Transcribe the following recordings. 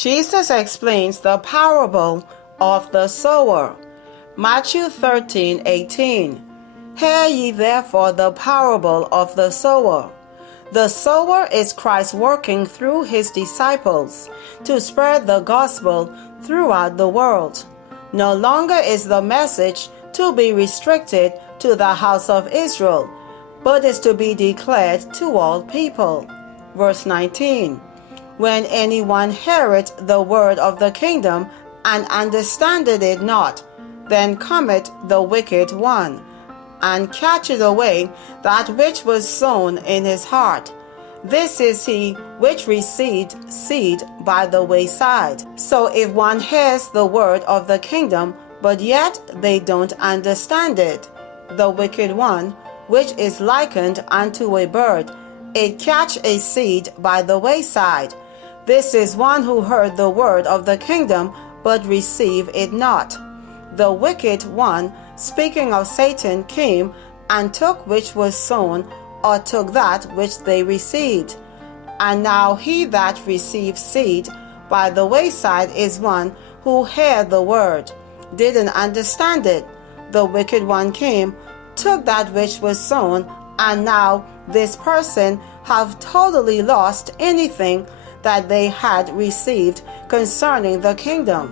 Jesus explains the parable of the sower. Matthew 13:18. Hear ye therefore the parable of the sower. The sower is Christ working through his disciples to spread the gospel throughout the world. No longer is the message to be restricted to the house of Israel, but is to be declared to all people. Verse 19. When anyone heareth the word of the kingdom and understandeth it not, then cometh the wicked one, and catcheth away that which was sown in his heart. This is he which received seed by the wayside. So if one hears the word of the kingdom, but yet they don't understand it, the wicked one, which is likened unto a bird, it catch a seed by the wayside. This is one who heard the word of the kingdom, but received it not. The wicked one, speaking of Satan, came and took which was sown, or took that which they received. And now he that received seed by the wayside is one who heard the word, didn't understand it. The wicked one came, took that which was sown, and now this person have totally lost anything that they had received concerning the kingdom.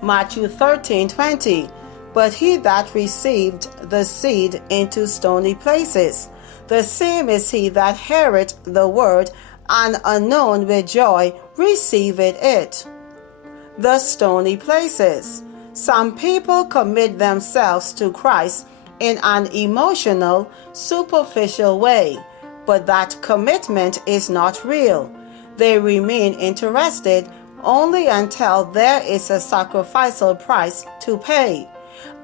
Matthew 13:20. But he that received the seed into stony places, the same is he that heareth the word, and unknown with joy receiveth it. The stony places. Some people commit themselves to Christ in an emotional, superficial way, but that commitment is not real. They remain interested only until there is a sacrificial price to pay,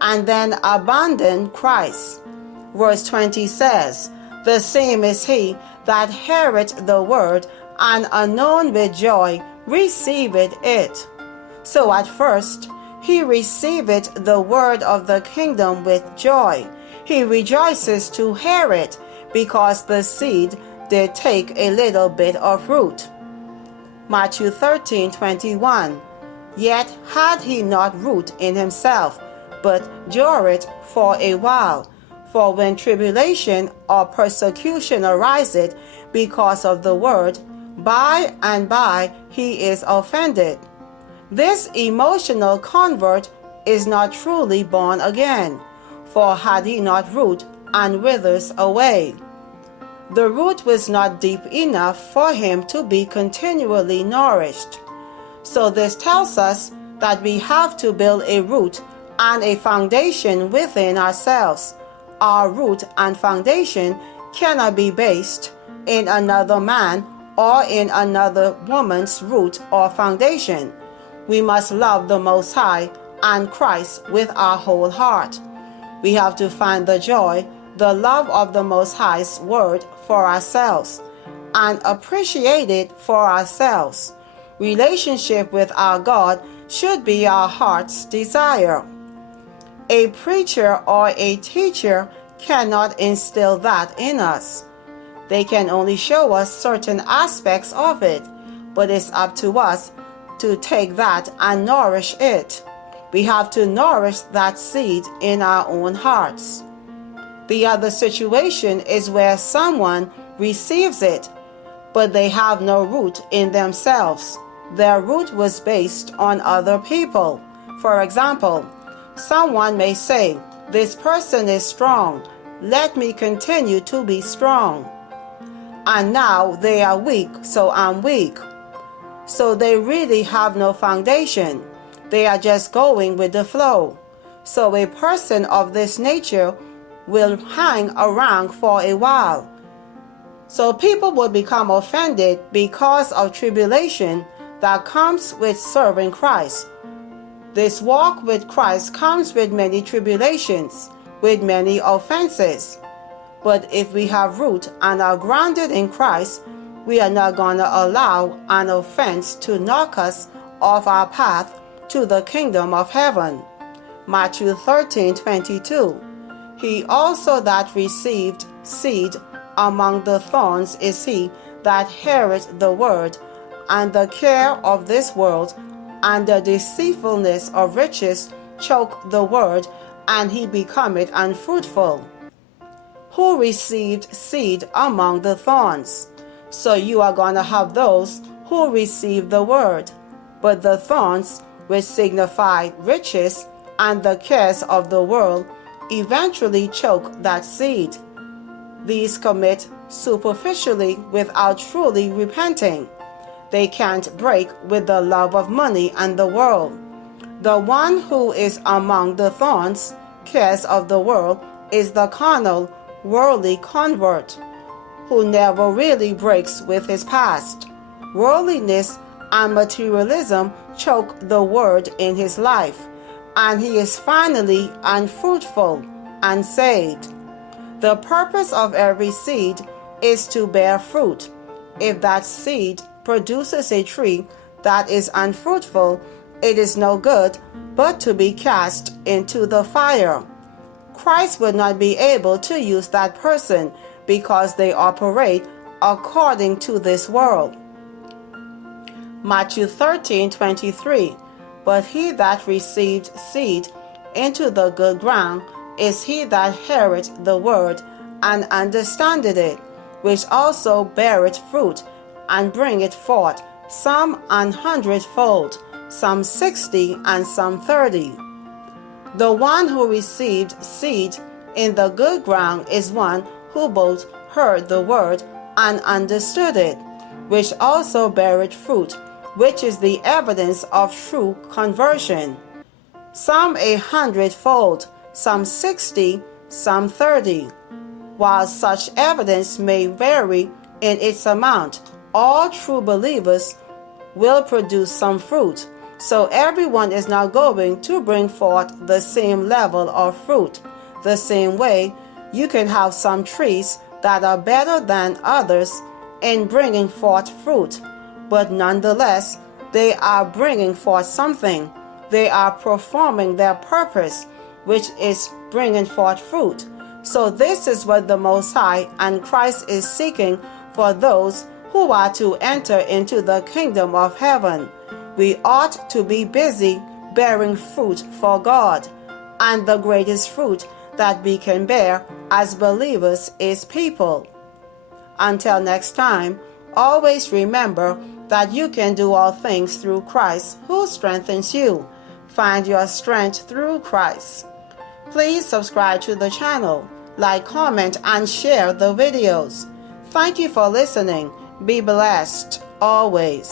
and then abandon Christ. Verse 20 says, the same is he that heareth the word, and unknown with joy receiveth it. So at first he receiveth the word of the kingdom with joy. He rejoices to hear it, because the seed did take a little bit of root. Matthew 13:21. Yet had he not root in himself, but dureth for a while. For when tribulation or persecution ariseth because of the word, by and by he is offended. This emotional convert is not truly born again, for had he not root, and withers away. The root was not deep enough for him to be continually nourished. So this tells us that we have to build a root and a foundation within ourselves. Our root and foundation cannot be based in another man or in another woman's root or foundation. We must love the Most High and Christ with our whole heart. We have to find the joy, the love of the Most High's word for ourselves, and appreciate it for ourselves. Relationship with our God should be our heart's desire. A preacher or a teacher cannot instill that in us. They can only show us certain aspects of it, but it's up to us to take that and nourish it. We have to nourish that seed in our own hearts. The other situation is where someone receives it, but they have no root in themselves. Their root was based on other people. For example, someone may say, this person is strong, let me continue to be strong. And now they are weak, so I'm weak. So they really have no foundation. They are just going with the flow. So a person of this nature will hang around for a while. So people will become offended because of tribulation that comes with serving Christ. This walk with Christ comes with many tribulations, with many offenses. But if we have root and are grounded in Christ, we are not going to allow an offense to knock us off our path to the kingdom of heaven. Matthew 13:22. He also that received seed among the thorns is he that heareth the word, and the care of this world, and the deceitfulness of riches choke the word, and he becometh unfruitful. Who received seed among the thorns? So you are going to have those who receive the word, but the thorns, which signify riches and the cares of the world, eventually choke that seed. These commit superficially without truly repenting. They can't break with the love of money and the world. The one who is among the thorns, cares of the world, is the carnal, worldly convert, who never really breaks with his past. Worldliness and materialism choke the word in his life, and he is finally unfruitful, unsaved. The purpose of every seed is to bear fruit. If that seed produces a tree that is unfruitful, it is no good but to be cast into the fire. Christ would not be able to use that person because they operate according to this world. Matthew 13:23. But he that received seed into the good ground is he that heareth the word, and understandeth it, which also beareth fruit, and bringeth forth some 100-fold, some 60, and some 30. The one who received seed in the good ground is one who both heard the word and understood it, which also beareth fruit, which is the evidence of true conversion. Some 100-fold, some 60, some 30. While such evidence may vary in its amount, all true believers will produce some fruit. So everyone is now going to bring forth the same level of fruit. The same way, you can have some trees that are better than others in bringing forth fruit, but nonetheless, they are bringing forth something. They are performing their purpose, which is bringing forth fruit. So this is what the Most High and Christ is seeking for those who are to enter into the kingdom of heaven. We ought to be busy bearing fruit for God, and the greatest fruit that we can bear as believers is people. Until next time, always remember that you can do all things through Christ who strengthens you. Find your strength through Christ. Please subscribe to the channel, like, comment, and share the videos. Thank you for listening. Be blessed always.